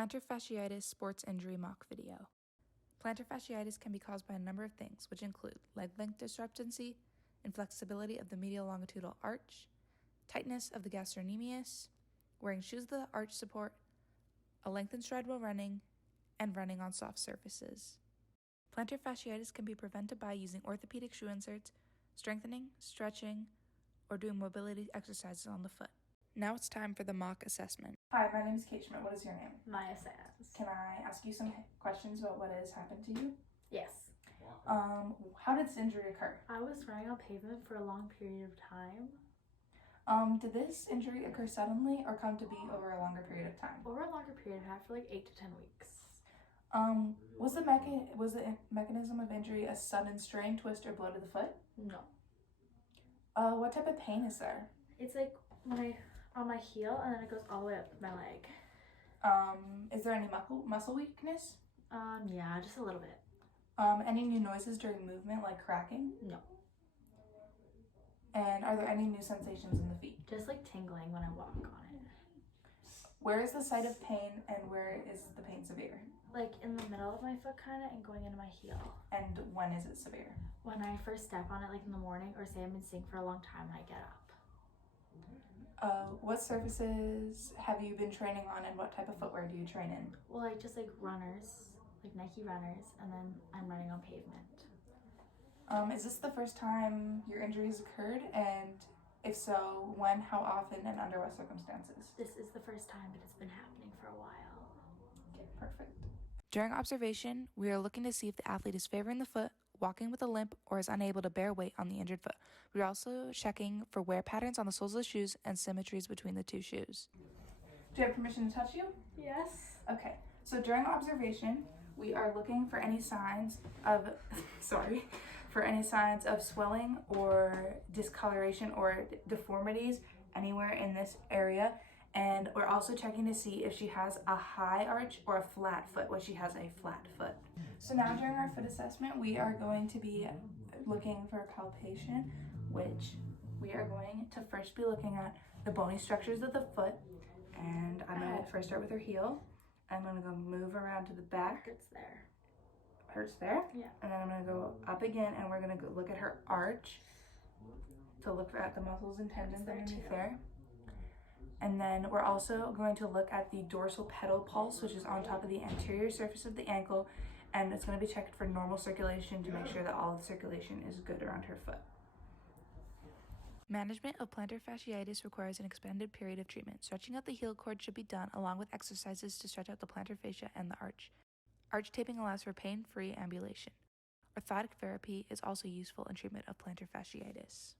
Plantar fasciitis sports injury mock video. Plantar fasciitis can be caused by a number of things, which include leg length discrepancy, inflexibility of the medial longitudinal arch, tightness of the gastrocnemius, wearing shoes with the arch support, a lengthened stride while running, and running on soft surfaces. Plantar fasciitis can be prevented by using orthopedic shoe inserts, strengthening, stretching, or doing mobility exercises on the foot. Now it's time for the mock assessment. Hi, my name is Kate Schmidt. What is your name? Maya Sands. Can I ask you some questions about what has happened to you? Yes. How did this injury occur? I was running on pavement for a long period of time. Did this injury occur suddenly or come to be over a longer period of time? Over a longer period of time, for like 8 to 10 weeks. Was the mechanism of injury a sudden strain, twist, or blow to the foot? No. What type of pain is there? It's like when on my heel and then it goes all the way up my leg. Is there any muscle weakness? Yeah, just a little bit. Any new noises during movement, like cracking? No. And are there any new sensations in the feet? Just like tingling when I walk on it. Where is the site of pain and where is the pain severe? Like in the middle of my foot kind of and going into my heel. And when is it severe? When I first step on it, like in the morning, or say I've been sitting for a long time and I get up. What surfaces have you been training on and what type of footwear do you train in? Well, like just like runners, like Nike runners, and then I'm running on pavement. Is this the first time your injuries occurred? And if so, when, how often, and under what circumstances? This is the first time, but it's been happening for a while. Okay, perfect. During observation, we are looking to see if the athlete is favoring the foot, walking with a limp, or is unable to bear weight on the injured foot. We are also checking for wear patterns on the soles of the shoes and symmetries between the two shoes. Do you have permission to touch you? Yes. Okay, so during observation, we are looking for any signs of, for any signs of swelling or discoloration or deformities anywhere in this area. And we're also checking to see if she has a high arch or a flat foot, which she has a flat foot. So now during our foot assessment, we are going to be looking for palpation, which we are going to first be looking at the bony structures of the foot. And I'm gonna first start with her heel. I'm gonna go move around to the back. It's there. Hurts there? Yeah. And then I'm gonna go up again and we're gonna go look at her arch to look at the muscles and tendons underneath there. And then we're also going to look at the dorsal pedal pulse, which is on top of the anterior surface of the ankle, and it's going to be checked for normal circulation to make sure that all the circulation is good around her foot. Management of plantar fasciitis requires an extended period of treatment. Stretching out the heel cord should be done along with exercises to stretch out the plantar fascia and the arch. Arch taping allows for pain-free ambulation. Orthotic therapy is also useful in treatment of plantar fasciitis.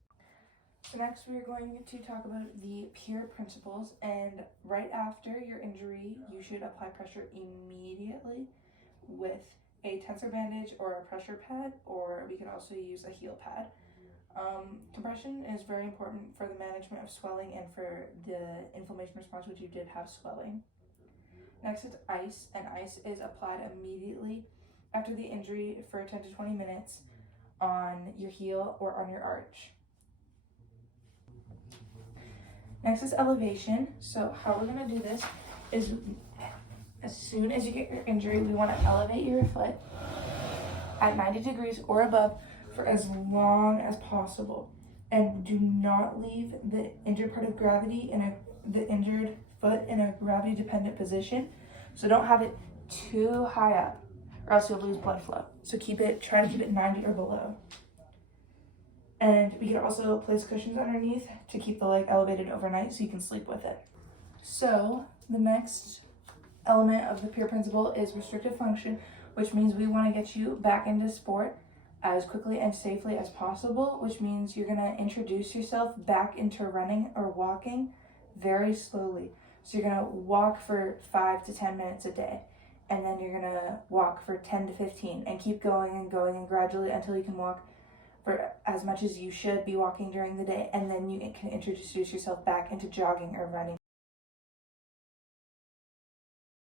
So next we are going to talk about the PEER principles, and right after your injury you should apply pressure immediately with a tensor bandage or a pressure pad, or we can also use a heel pad. Compression is very important for the management of swelling and for the inflammation response, which you did have swelling. Next is ice, and ice is applied immediately after the injury for 10 to 20 minutes on your heel or on your arch. Next is elevation. So how we're going to do this is as soon as you get your injury, we want to elevate your foot at 90 degrees or above for as long as possible. And do not leave the injured part of gravity the injured foot in a gravity dependent position. So don't have it too high up or else you'll lose blood flow. So try to keep it 90 or below. And we can also place cushions underneath to keep the leg elevated overnight so you can sleep with it. So the next element of the PEER principle is restrictive function, which means we want to get you back into sport as quickly and safely as possible, which means you're going to introduce yourself back into running or walking very slowly. So you're going to walk for 5 to 10 minutes a day, and then you're going to walk for 10 to 15 and keep going and gradually until you can walk for as much as you should be walking during the day, and then you can introduce yourself back into jogging or running